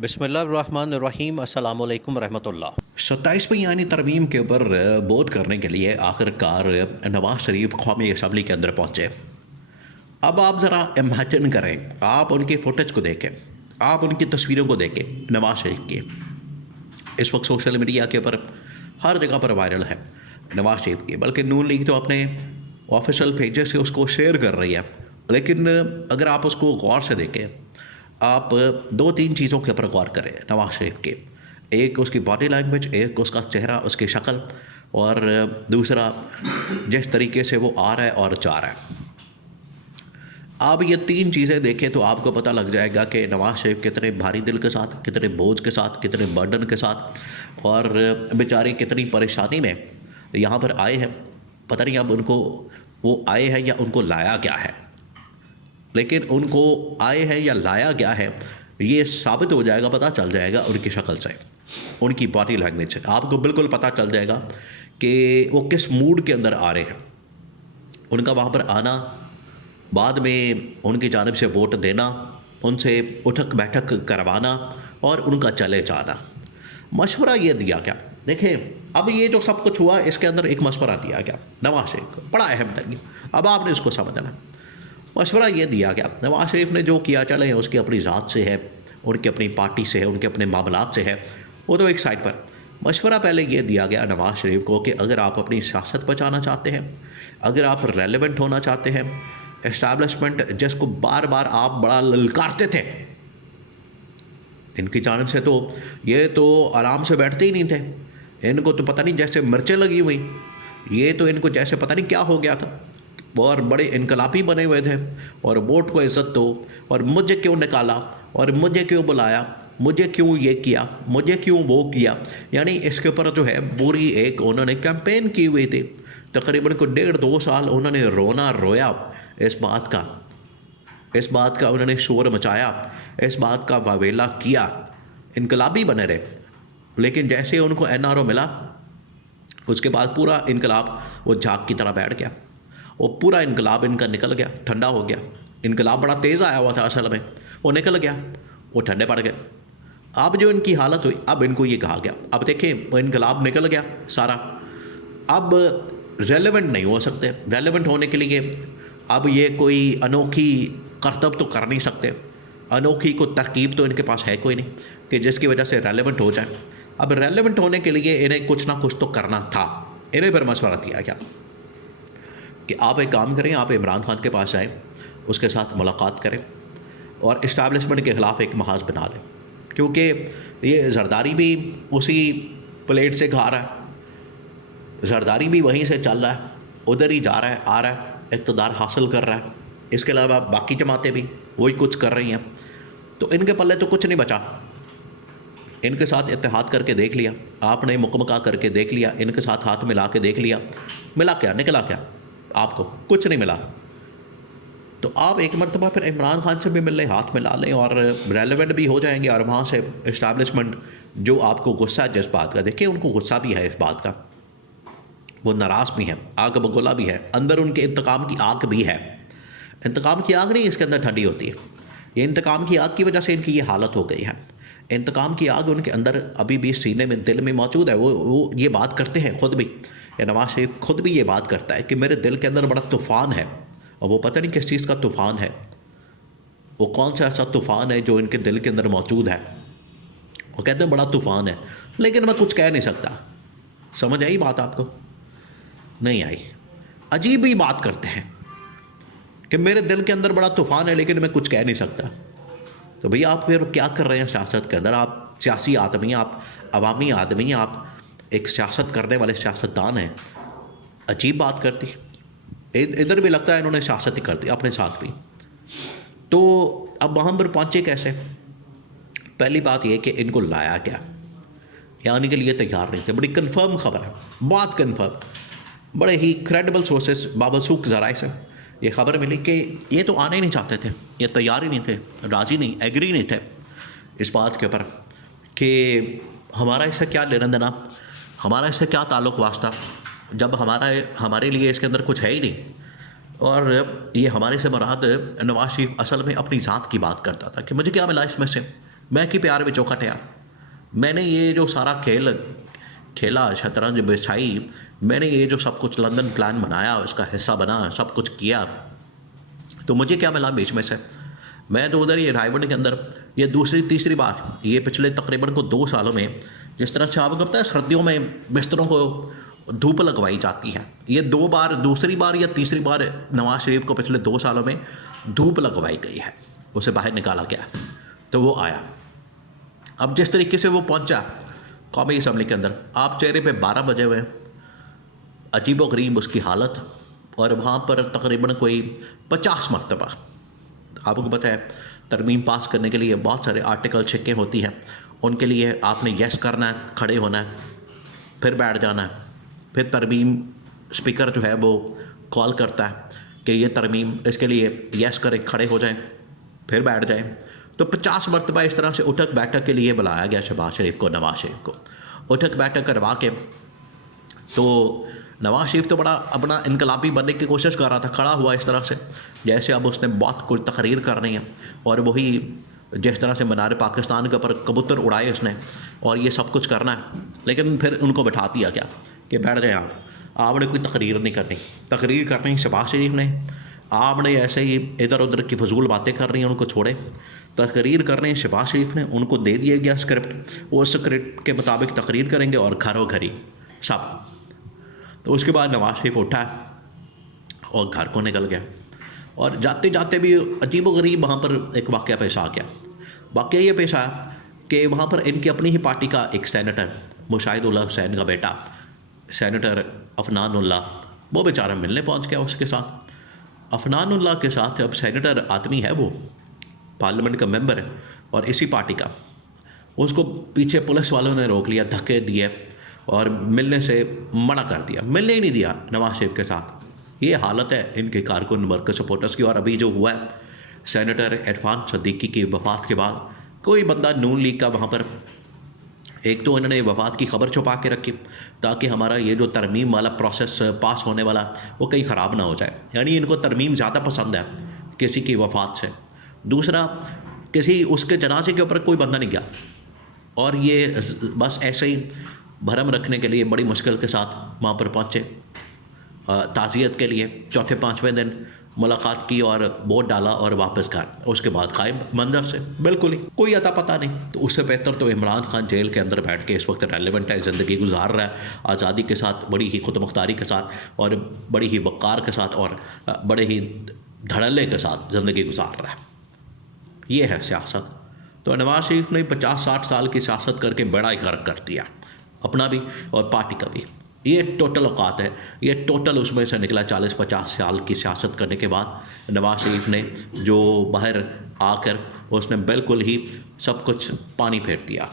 बिस्मिल्लाहिर्रहमानिर्रहीम अस्सलामु अलैकुम रहमतुल्लाह। 27वीं यानी तरमीम के ऊपर वोट करने के लिए आखिरकार नवाज शरीफ कौमी असम्बली के अंदर पहुँचे। अब आप ज़रा इमेजिन करें, आप उनकी फुटेज को देखें, आप उनकी तस्वीरों को देखें नवाज शरीफ की। इस वक्त सोशल मीडिया के ऊपर हर जगह पर वायरल है नवाज शरीफ की, बल्कि नून लीग तो अपने ऑफिशियल पेजेस से उसको शेयर कर रही है। लेकिन अगर आप उसको गौर से देखें, आप दो तीन चीज़ों के ऊपर गौर करें नवाज शरीफ के। एक उसकी बॉडी लैंग्वेज, एक उसका चेहरा, उसकी शक्ल, और दूसरा जिस तरीके से वो आ रहा है और जा रहा है। आप ये तीन चीज़ें देखें तो आपको पता लग जाएगा कि नवाज शरीफ कितने भारी दिल के साथ, कितने बोझ के साथ, कितने बर्डन के साथ और बेचारे कितनी परेशानी में यहाँ पर आए हैं। पता नहीं अब उनको वो आए हैं या उनको लाया गया है, लेकिन उनको आए हैं या लाया गया है ये साबित हो जाएगा, पता चल जाएगा उनकी शक्ल से, उनकी बॉडी लैंग्वेज से। आपको बिल्कुल पता चल जाएगा कि वो किस मूड के अंदर आ रहे हैं। उनका वहाँ पर आना, बाद में उनकी जानिब से वोट देना, उनसे उठक बैठक करवाना और उनका चले जाना। मशवरा ये दिया गया। देखें, अब ये जो सब कुछ हुआ इसके अंदर एक मशवरा दिया गया नवाज शरीफ को, बड़ा अहम तरीन। अब आपने इसको समझना। मशवरा ये दिया गया, नवाज शरीफ ने जो किया चले उसकी अपनी ज़ात से है, उनकी अपनी पार्टी से है, उनके अपने मामलात से है, वो तो एक साइड पर। मशवरा पहले ये दिया गया नवाज शरीफ को कि अगर आप अपनी सियासत बचाना चाहते हैं, अगर आप रेलेवेंट होना चाहते हैं, एस्टैब्लिशमेंट जिसको बार बार आप बड़ा ललकारते थे, इनकी जानिब से तो ये तो आराम से बैठते ही नहीं थे। इनको तो पता नहीं जैसे मिर्चें लगी हुई, ये तो इनको जैसे पता नहीं क्या हो गया था, और बड़े इनकलाबी बने हुए थे। और वोट को इज़्ज़त दो, और मुझे क्यों निकाला, और मुझे क्यों बुलाया, मुझे क्यों ये किया, मुझे क्यों वो किया। यानी इसके ऊपर जो है पूरी एक उन्होंने कैंपेन की हुई थी। तकरीबन को 1.5-2 साल उन्होंने रोना रोया इस बात का उन्होंने शोर मचाया, इस बात का वावेला किया, इनकलाबी बने रहे। लेकिन जैसे उनको NRO मिला, उसके बाद पूरा इनकलाब वो झाग की तरह बैठ गया। वो पूरा इनकलाब इनका निकल गया, ठंडा हो गया। इनकलाब बड़ा तेज़ आया हुआ था असल में, वो निकल गया, वो ठंडे पड़ गए। अब जो इनकी हालत हुई, अब इनको ये कहा गया, अब देखें वो इनकलाब निकल गया सारा, अब रेलेवेंट नहीं हो सकते। रेलेवेंट होने के लिए अब ये कोई अनोखी करतब तो कर नहीं सकते, अनोखी को तरकीब तो इनके पास है कोई नहीं कि जिसकी वजह से रेलेवेंट हो जाए। अब रेलेवेंट होने के लिए इन्हें कुछ ना कुछ तो करना था। इन्हें फिर मशवरा दिया गया कि आप एक काम करें, आप इमरान खान के पास जाएं, उसके साथ मुलाकात करें और इस्टेब्लिशमेंट के ख़िलाफ़ एक महाज बना लें, क्योंकि ये जरदारी भी उसी प्लेट से खा रहा है, जरदारी भी वहीं से चल रहा है, उधर ही जा रहा है, आ रहा है, इक़्तिदार हासिल कर रहा है। इसके अलावा बाकी जमातें भी वही कुछ कर रही हैं, तो इनके पल्ले तो कुछ नहीं बचा। इनके साथ इत्तेहाद करके देख लिया आपने, मुकमका करके देख लिया, इनके साथ हाथ मिला के देख लिया, मिला क्या, निकला क्या, आपको कुछ नहीं मिला। तो आप एक मरतबा फिर इमरान खान से भी मिल लें, हाथ मिला लें और रेलेवेंट भी हो जाएंगे। और वहाँ से इस्टेब्लिशमेंट जो आपको गुस्सा है जिस बात का, देखिए उनको गुस्सा भी है इस बात का, वो नाराज़ भी हैं, आग बगोला भी है, अंदर उनके इंतकाम की आग भी है। इंतकाम की आग नहीं इसके अंदर ठंडी होती है, ये इंतकाम की आग की वजह से इनकी ये हालत हो गई है। इंतकाम की आग उनके अंदर अभी भी सीने में, दिल में मौजूद है। वो ये बात करते हैं खुद भी, नवाज शरीफ खुद भी ये बात करता है कि मेरे दिल के अंदर बड़ा तूफ़ान है, और वो पता नहीं किस चीज़ का तूफ़ान है, वो कौन सा ऐसा तूफ़ान है जो इनके दिल के अंदर मौजूद है। वो कहते हैं बड़ा तूफ़ान है, लेकिन मैं कुछ कह नहीं सकता। समझ आई बात आपको? नहीं आई। अजीब ही बात करते हैं कि मेरे दिल के अंदर बड़ा तूफ़ान है लेकिन मैं कुछ कह नहीं सकता। तो भैया आप फिर क्या कर रहे हैं सियासत के अंदर? आप सियासी आदमी, आप अवामी आदमी, आप एक सियासत करने वाले सियासतदान हैं। अजीब बात करती, इधर भी लगता है इन्होंने सियासत ही कर दी अपने साथ भी। तो अब वहाँ पर पहुँचे कैसे? पहली बात यह कि इनको लाया गया, आने के लिए तैयार नहीं थे। बड़ी कन्फर्म खबर है, बहुत कन्फर्म, बड़े ही क्रेडिबल सोर्सेस, बावसूख ज़राए से ये खबर मिली कि ये तो आने ही नहीं चाहते थे, ये तैयार ही नहीं थे, राज़ी नहीं, एग्री नहीं थे इस बात के ऊपर कि हमारा इससे क्या लेना देना, हमारा इससे क्या ताल्लुक़ वास्ता, जब हमारे लिए इसके अंदर कुछ है ही नहीं। और ये हमारे से मुराद नवाज शरीफ असल में अपनी ज़ात की बात करता था कि मुझे क्या मिला इसमें से, मैं कि प्यार में चौखट मैंने ये जो सारा खेल खेला, शतरंज बिछाई, मैंने ये जो सब कुछ लंदन प्लान बनाया, उसका हिस्सा बना, सब कुछ किया, तो मुझे क्या मिला बीच में से? मैं तो उधर ये रायगढ़ के अंदर ये दूसरी तीसरी बार, ये पिछले तकरीबन को 2 सालों में जिस तरह से आपको पता है सर्दियों में बिस्तरों को धूप लगवाई जाती है, ये 2 बार, दूसरी बार या तीसरी बार नवाज शरीफ को पिछले 2 सालों में धूप लगवाई गई है, उसे बाहर निकाला गया। तो वो आया, अब जिस तरीके से वो पहुंचा कौमी असम्बली के अंदर, आप चेहरे पे 12 बजे हुए, अजीबोगरीब उसकी हालत, और वहाँ पर तकरीबन कोई 50 मरतबा, आपको पता है तरमीम पास करने के लिए बहुत सारे आर्टिकल छिक्के होती हैं, उनके लिए आपने यस करना है, खड़े होना है, फिर बैठ जाना है, फिर तरमीम स्पीकर जो है वो कॉल करता है कि ये तरमीम, इसके लिए यस करें, खड़े हो जाएं, फिर बैठ जाएं। तो 50 मरतबा इस तरह से उठक बैठक के लिए बुलाया गया शहबाज शरीफ को, नवाज शरीफ को उठक बैठक करवा के। तो नवाज शरीफ तो बड़ा अपना इनकलाबी बनने की कोशिश कर रहा था, खड़ा हुआ इस तरह से जैसे अब उसने बहुत कुछ तकरीर करनी है, और वही जिस तरह से मीनार पाकिस्तान के ऊपर कबूतर उड़ाए उसने, और ये सब कुछ करना है। लेकिन फिर उनको बैठा दिया क्या कि बैठ जाए आपने कोई तकरीर नहीं करनी, तकरीर करनी शहबाज शरीफ ने, आपने ऐसे ही इधर उधर की फजूल बातें कर रही हैं, उनको छोड़े। तकरीर करने शहबाज शरीफ ने, उनको दे दिया गया स्क्रिप्ट, वो स्क्रिप्ट के मुताबिक तकरीर करेंगे और घरों घरी सब। तो उसके बाद नवाज शरीफ उठा और घर को निकल गया, और जाते जाते भी अजीबोगरीब वहाँ पर एक वाक़या पेश आ गया। वाक़या ये पेश आया कि वहाँ पर इनकी अपनी ही पार्टी का एक सेनेटर, मुशाहिदुल्लाह हुसैन का बेटा सेनेटर अफनानुल्लाह, वो बेचारा मिलने पहुँच गया उसके साथ। अफनानुल्लाह के साथ अब सेनेटर आदमी है, वो पार्लियामेंट का मेंबर है और इसी पार्टी का, उसको पीछे पुलिस वालों ने रोक लिया, धक्के दिए और मिलने से मना कर दिया, मिलने ही नहीं दिया नवाज शरीफ के साथ। ये हालत है इनके कारकुन वर्कर सपोर्टर्स की। और अभी जो हुआ है सेनेटर इरफान सदीकी की वफ़ात के बाद, कोई बंदा नून लीग का वहाँ पर, एक तो इन्होंने वफ़ात की खबर छुपा के रखी ताकि हमारा ये जो तरमीम वाला प्रोसेस पास होने वाला वो कहीं ख़राब ना हो जाए, यानी इनको तरमीम ज़्यादा पसंद है किसी की वफ़ात से। दूसरा, किसी उसके जनाजे के ऊपर कोई बंदा नहीं गया, और ये बस ऐसे ही भरम रखने के लिए बड़ी मुश्किल के साथ वहाँ पर पहुँचे ताज़ियत के लिए। चौथे 5वें दिन मुलाकात की और वोट डाला और वापस घर, उसके बाद गायब मंजर से, बिल्कुल ही कोई अता पता नहीं। तो उससे बेहतर तो इमरान खान जेल के अंदर बैठ के इस वक्त रेलेवेंट है, ज़िंदगी गुजार रहा है आज़ादी के साथ, बड़ी ही खुदमुख्तारी के साथ और बड़ी ही वक़ार के साथ और बड़े ही धड़ल्ले के साथ ज़िंदगी गुजार रहा है। ये है सियासत। तो नवाज शरीफ ने 50-60 साल की सियासत करके बड़ा ही गर्क कर दिया, अपना भी और पार्टी का भी। ये टोटल औकात है, ये टोटल उसमें से निकला। 40-50 साल की सियासत करने के बाद नवाज शरीफ ने जो बाहर आकर उसने बिल्कुल ही सब कुछ पानी फेर दिया।